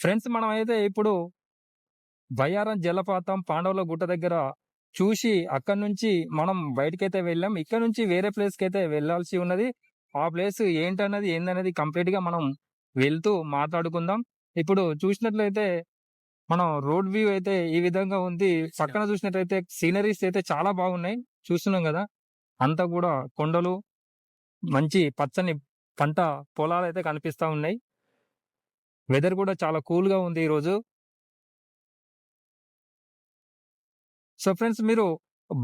Friends మనం అయితే ఇప్పుడు బయ్యారం జలపాతం పాండవుల గుట్ట దగ్గర చూసి అక్కడి నుంచి మనం బయటకైతే వెళ్ళాం. ఇక్కడ నుంచి వేరే ప్లేస్కి అయితే వెళ్ళాల్సి ఉన్నది. ఆ ప్లేస్ ఏంటన్నది ఏందనేది కంప్లీట్గా మనం వెళ్తూ మాట్లాడుకుందాం. ఇప్పుడు చూసినట్లయితే మనం రోడ్ వ్యూ అయితే ఈ విధంగా ఉంది. పక్కన చూసినట్లయితే సీనరీస్ అయితే చాలా బాగున్నాయి. చూస్తున్నాం కదా! అంతా కూడా కొండలు మంచి పచ్చని పంట పొలాలు అయితే కనిపిస్తా ఉన్నాయి. వెదర్ కూడా చాలా కూల్గా ఉంది ఈరోజు. సో ఫ్రెండ్స్ మీరు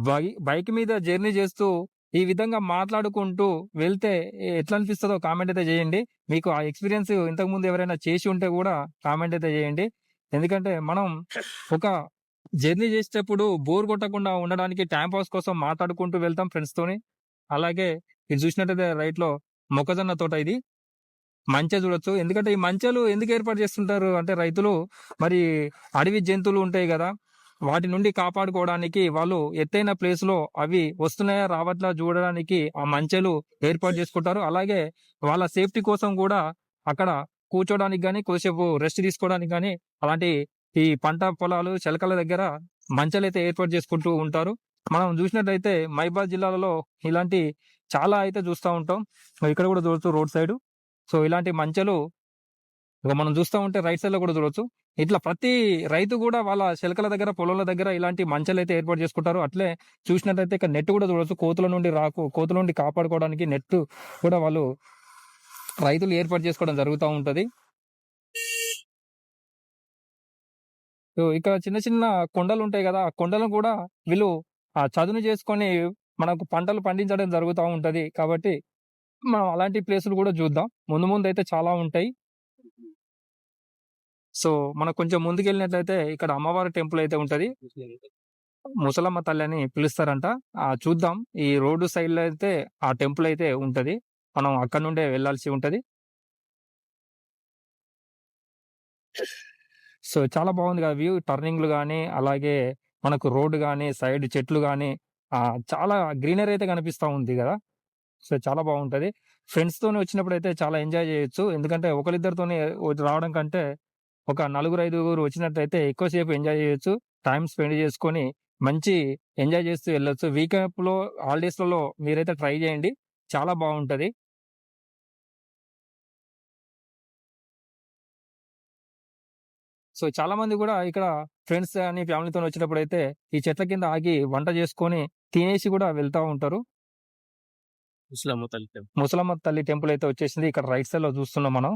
బై- బైక్ మీద జర్నీ చేస్తూ ఈ విధంగా మాట్లాడుకుంటూ వెళ్తే ఎట్లా అనిపిస్తుందో కామెంట్ అయితే చేయండి. మీకు ఆ ఎక్స్పీరియన్స్ ఇంతకుముందు ఎవరైనా చేసి ఉంటే కూడా కామెంట్ అయితే చేయండి. ఎందుకంటే మనం ఒక జర్నీ చేసేటప్పుడు బోర్ కొట్టకుండా ఉండడానికి టైం పాస్ కోసం మాట్లాడుకుంటూ వెళ్తాం ఫ్రెండ్స్తోని అలాగే ఇది చూసినట్టయితే రైట్లో మొక్కజొన్న తోట ఇది. మంచె చూడొచ్చు. ఎందుకంటే ఈ మంచెలు ఎందుకు ఏర్పాటు చేస్తుంటారు? అంటే రైతులు మరి అడవి జంతువులు ఉంటాయి కదా వాటి నుండి కాపాడుకోవడానికి వాళ్ళు ఎత్తైన ప్లేస్లో అవి వస్తున్నాయా రావట్లా చూడడానికి ఆ మంచెలు ఏర్పాటు చేసుకుంటారు. అలాగే వాళ్ళ సేఫ్టీ కోసం కూడా అక్కడ కూర్చోడానికి కానీ కొద్దిసేపు రెస్ట్ తీసుకోవడానికి కానీ అలాంటి ఈ పంట పొలాలు చెలకల దగ్గర మంచెలు అయితే ఏర్పాటు చేసుకుంటూ ఉంటారు. మనం చూసినట్లయితే మైబాద్ జిల్లాలలో ఇలాంటి చాలా అయితే చూస్తూ ఉంటాం. ఇక్కడ కూడా చూడొచ్చు రోడ్ సైడ్. సో ఇలాంటి మంచెలు ఇక మనం చూస్తూ ఉంటే రైట్ సైడ్లో కూడా చూడవచ్చు ఇట్లా ప్రతి రైతు కూడా వాళ్ళ శిలకల దగ్గర పొలాల దగ్గర ఇలాంటి మంచలు అయితే ఏర్పాటు చేసుకుంటారు. అట్లే చూసినట్లయితే ఇక్కడ నెట్ కూడా చూడవచ్చు కోతుల నుండి రాకు కోతుల నుండి కాపాడుకోవడానికి నెట్ కూడా వాళ్ళు రైతులు ఏర్పాటు చేసుకోవడం జరుగుతూ ఉంటుంది. సో ఇక్కడ చిన్న చిన్న కొండలు ఉంటాయి కదా ఆ కొండలను కూడా వీళ్ళు ఆ చదును చేసుకొని మనకు పంటలు పండించడం జరుగుతూ ఉంటుంది. కాబట్టి మనం అలాంటి ప్లేసులు కూడా చూద్దాం. ముందు ముందు అయితే చాలా ఉంటాయి. సో మనం కొంచెం ముందుకెళ్ళినట్లయితే ఇక్కడ అమ్మవారి టెంపుల్ అయితే ఉంటది. ముసలమ్మ తల్లి అని పిలుస్తారంట. ఆ చూద్దాం. ఈ రోడ్డు సైడ్లో అయితే ఆ టెంపుల్ అయితే ఉంటది. మనం అక్కడ నుండే వెళ్ళాల్సి ఉంటది. సో చాలా బాగుంది కదా వ్యూ. టర్నింగ్లు కానీ అలాగే మనకు రోడ్డు కానీ సైడ్ చెట్లు కానీ చాలా గ్రీనరీ అయితే కనిపిస్తా ఉంది కదా. సో చాలా బాగుంటుంది. ఫ్రెండ్స్తోనే వచ్చినప్పుడు అయితే చాలా ఎంజాయ్ చేయొచ్చు. ఎందుకంటే ఒకరిద్దరితోనే రావడం కంటే ఒక నలుగురు ఐదుగురు వచ్చినట్టయితే ఎక్కువసేపు ఎంజాయ్ చేయొచ్చు. టైం స్పెండ్ చేసుకొని మంచి ఎంజాయ్ చేస్తూ వెళ్ళొచ్చు. వీకెండ్లో హాలిడేస్లలో మీరైతే ట్రై చేయండి. చాలా బాగుంటుంది. సో చాలా మంది కూడా ఇక్కడ ఫ్రెండ్స్ అని ఫ్యామిలీతో వచ్చినప్పుడు అయితే ఈ చెట్ల కింద ఆగి వంట చేసుకొని తినేసి కూడా వెళ్తూ ఉంటారు. ముసలమ్మ తల్లి టెంపుల్. ముసలమ్మ తల్లి టెంపుల్ అయితే వచ్చేసింది. ఇక్కడ రైట్ సైడ్లో చూస్తున్నాం మనం.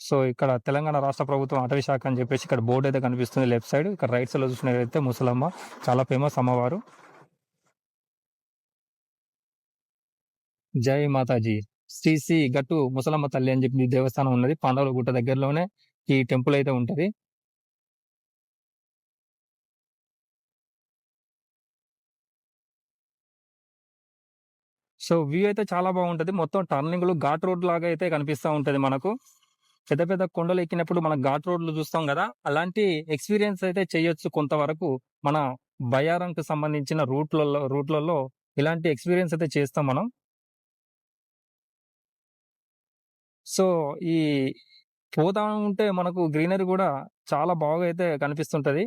సో ఇక్కడ తెలంగాణ రాష్ట్ర ప్రభుత్వం అటవీ శాఖ అని చెప్పేసి ఇక్కడ బోర్డు అయితే కనిపిస్తుంది లెఫ్ట్ సైడ్. ఇక్కడ రైట్ సైడ్లో చూసినట్లయితే ముసలమ్మ చాలా ఫేమస్ అమ్మవారు. జై మాతాజీ. శ్రీ శ్రీ గట్టు ముసలమ్మ తల్లి అని చెప్పి దేవస్థానం ఉన్నది. పాండవుల గుట్ట దగ్గరలోనే ఈ టెంపుల్ అయితే ఉంటది. సో వ్యూ అయితే చాలా బాగుంటుంది. మొత్తం టర్నింగ్లు ఘాట్ రోడ్ లాగా అయితే కనిపిస్తూ ఉంటుంది మనకు. పెద్ద పెద్ద కొండలు ఎక్కినప్పుడు మనం ఘాట్ రోడ్లు చూస్తాం కదా అలాంటి ఎక్స్పీరియన్స్ అయితే చేయొచ్చు కొంతవరకు మన బయారంకు సంబంధించిన రూట్లలో రూట్లలో ఇలాంటి ఎక్స్పీరియన్స్ అయితే చేస్తాం మనం. సో ఈ పోతా ఉంటే మనకు గ్రీనరీ కూడా చాలా బాగా అయితే కనిపిస్తుంటది.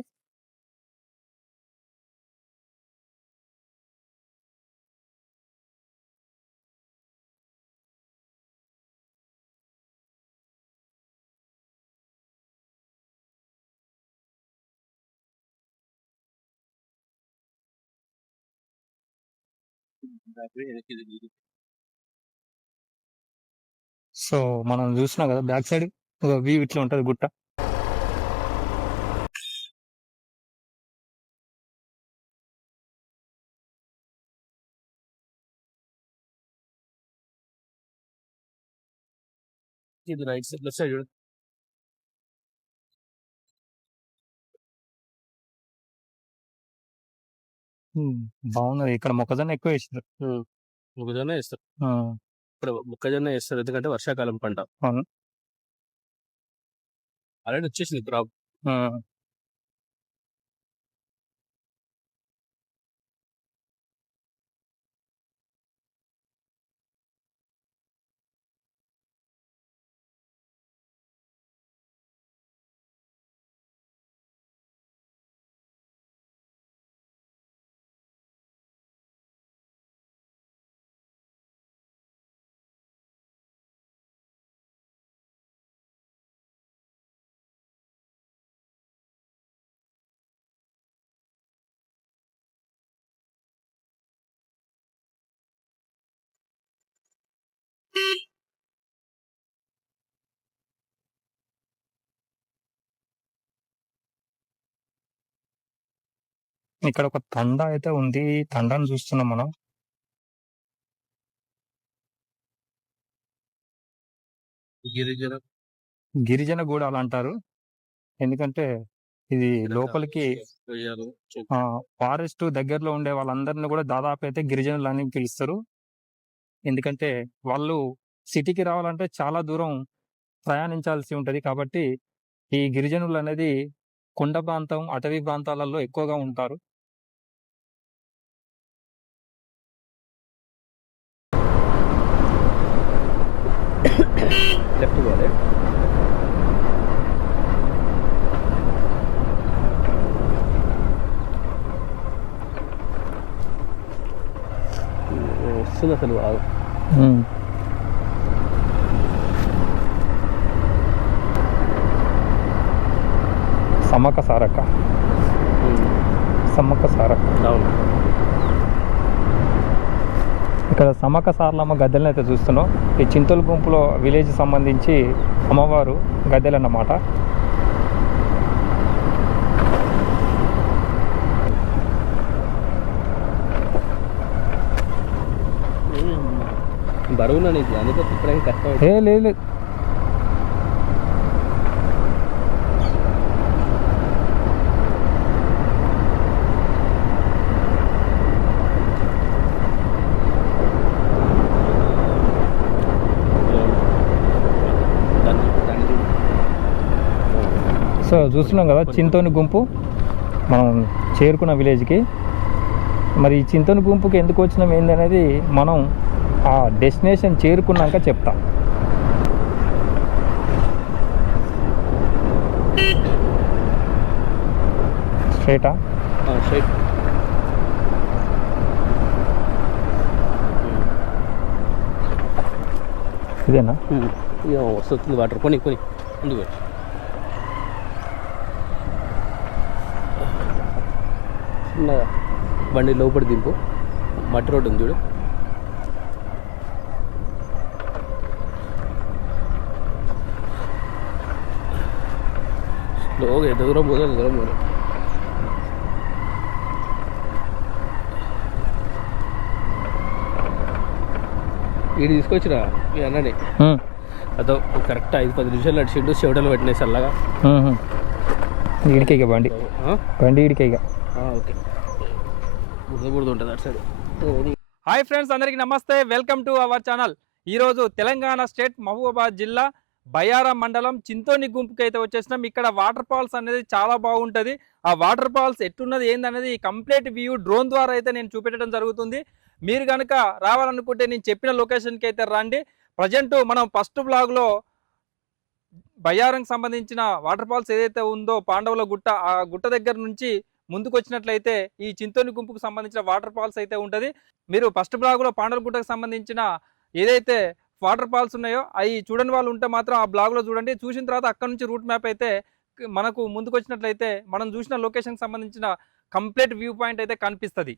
సో మనం చూస్తున్నాం కదా బ్యాక్ సైడ్ వ్యూ ఇట్లా ఉంటది గుట్ట. ఇది right side left side um, బాగున్నది ఇక్కడ మొక్కజొన్న ఎక్కువ వేసారు మొక్కజొన్న వేస్తారు ఇప్పుడు మొక్కజొన్న వేస్తారు ఎందుకంటే వర్షాకాలం పంట. అవును. ఆల్రెడీ వచ్చేసింది క్రాప్. ఇక్కడ ఒక తండా అయితే ఉంది. తండాను చూస్తున్నాం మనం. గిరిజన గిరిజన గూడాలు అంటారు. ఎందుకంటే ఇది లోపలికి! ఫారెస్ట్ దగ్గరలో ఉండే వాళ్ళందరిని కూడా దాదాపు అయితే గిరిజనులని పిలుస్తారు. ఎందుకంటే వాళ్ళు సిటీకి రావాలంటే చాలా దూరం ప్రయాణించాల్సి ఉంటది. కాబట్టి ఈ గిరిజనులు అనేది కొండ ప్రాంతం, అటవీ ప్రాంతాలలో ఎక్కువగా ఉంటారు. లెఫ్ట్ పోలే వస్తుంది అసలు బాగా హ్మ్. సమ్మక్క సారక్క. సమ్మక్క సారక్క. అవును ఇక్కడ సమ్మక్క సారలమ్మ గద్దెలను అయితే చూస్తున్నాం. ఈ చింతల గుంపులో విలేజ్ సంబంధించి అమ్మవారు గద్దెలన్నమాట. బరువునా నీకు అందుకే కష్టం ఏ లేదు లేదు. దాన్ని దాన్ని చూడు. సో చూస్తున్నాం కదా చింతోని గుంపు మనం చేరుకున్న విలేజ్కి. మరి ఈ చింతోని గుంపుకి ఎందుకు వచ్చినాం ఏందనేది మనం ఆ డెస్టినేషన్ చేరుకున్నాక చెప్తా. స్ట్రేటా. ఇదేనా? వస్తుంది వాటర్. కొని కొని ముందుకు పోయి. చిన్నగా బండి లోపలి దింపు. మట్టి రోడ్డు ఉంది చూడు. స్లోగా ఎంత దూరం పోతే అంత దూరం పోలే. వీడు తీసుకొచ్చిరా? మీ అన్నని. అదో కరెక్ట్ ఐదు పది నిమిషాలు నడిచిండు చెవిటలు పెట్టినాయి చల్లగా ఇక బండి? బండి ఆ, ఓకే. బురద బురద ఉంటుంది అటు సైడ్. హాయ్ ఫ్రెండ్స్ అందరికీ నమస్తే. Welcome to our channel. ఈరోజు తెలంగాణ స్టేట్ మహబూబాబాద్ జిల్లా బయ్యారం మండలం చింతోని గుంపుకి అయితే వచ్చేసినాం. ఇక్కడ వాటర్ ఫాల్స్ అనేది చాలా బాగుంటుంది. ఆ వాటర్ ఫాల్స్ ఎట్టున్నది ఏందనేది కంప్లీట్ వ్యూ డ్రోన్ ద్వారా అయితే నేను చూపెట్టడం జరుగుతుంది. మీరు కనుక రావాలనుకుంటే నేను చెప్పిన లొకేషన్కి అయితే రండి. ప్రజెంట్ మనం ఫస్ట్ బ్లాగ్లో బయ్యారంకి సంబంధించిన వాటర్ ఫాల్స్ ఏదైతే ఉందో పాండవుల గుట్ట ఆ గుట్ట దగ్గర నుంచి ముందుకు వచ్చినట్లయితే ఈ చింతోని గుంపుకు సంబంధించిన వాటర్ ఫాల్స్ అయితే ఉంటుంది. మీరు ఫస్ట్ బ్లాగులో పాండలగుట్టకు సంబంధించిన ఏదైతే వాటర్ ఫాల్స్ ఉన్నాయో అవి చూడని వాళ్ళు ఉంటే మాత్రం ఆ బ్లాగ్లో చూడండి. చూసిన తర్వాత అక్కడ నుంచి రూట్ మ్యాప్ అయితే మనకు ముందుకు వచ్చినట్లయితే మనం చూసిన లొకేషన్కి సంబంధించిన కంప్లీట్ వ్యూ పాయింట్ అయితే కనిపిస్తుంది.